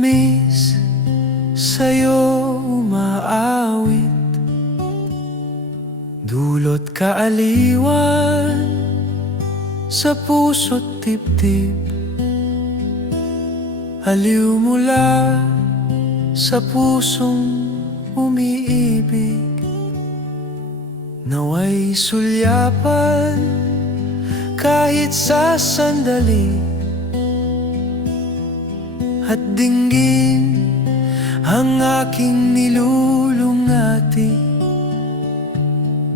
tamis sa'yo umaawit, dulot kaaliwan sa puso't dibdib. Aliw mula sa pusong umiibig, naway sulyapan kahit sa sandali, at dinggin ang aking nilulungati.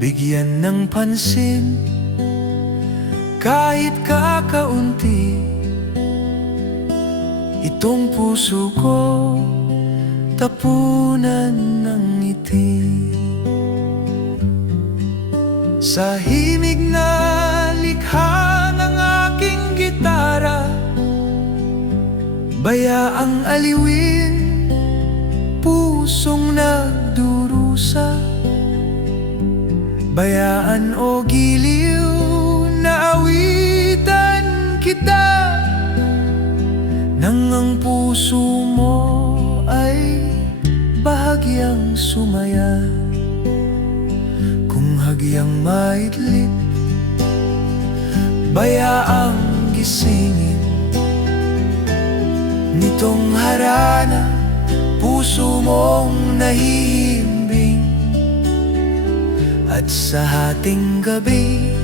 Bigyan ng pansin kahit kakaunti, itong puso ko tapunan ng ngiti. Sa himig na likha ng aking gitara, bayaang aliwin pusong nagdurusa. Bayaan o giliw na awitan kita, nang ang puso mo ay bahagyang sumaya. Kung hagyang maidlip, bayaang gisingin nitong harana puso mong nahihimbing. At sa hating gabi,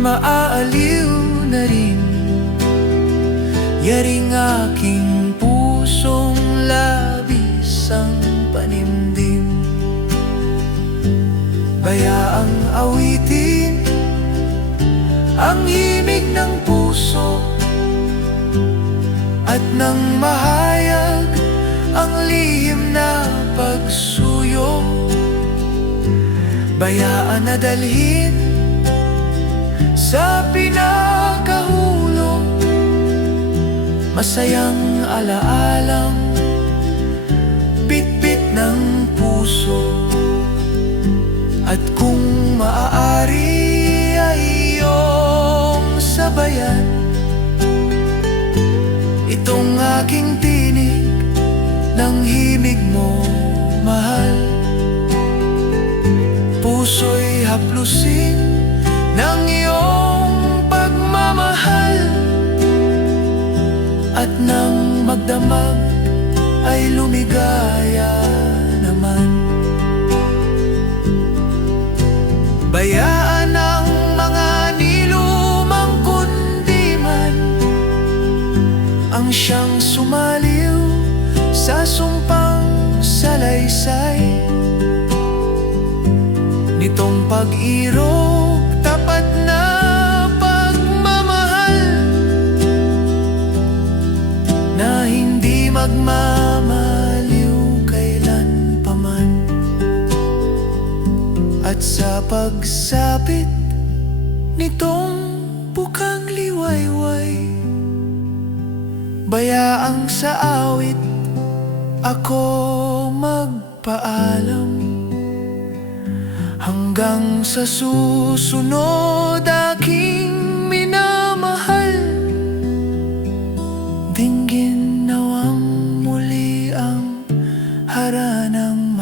maaaliw na rin yaring aking pusong labis ang panimdim. Bayaang awitin ang himig ng puso, at nang mahayag ang lihim na pagsuyo, bayaan na dalhin sa pinakahulog masayang alaalang pitpit ng puso. At kung maaari ay iyong sabayan itong aking tinig ng himig mo, mahal. Puso'y haplusin ng iyong pagmamahal, at nang magdamag ay lumigaya naman. Bayaan ang mga nilumang kundiman ang siyang sumaliw sa sumpang salaysay nitong pag-irog, tapat na pagmamahal na hindi magmamaliw kailan paman. At sa pagsapit nitong bukang liwayway, bayaang sa awit ako magpaalam. Hanggang sa susunod aking minamahal, dinggin nawang muli ang haranang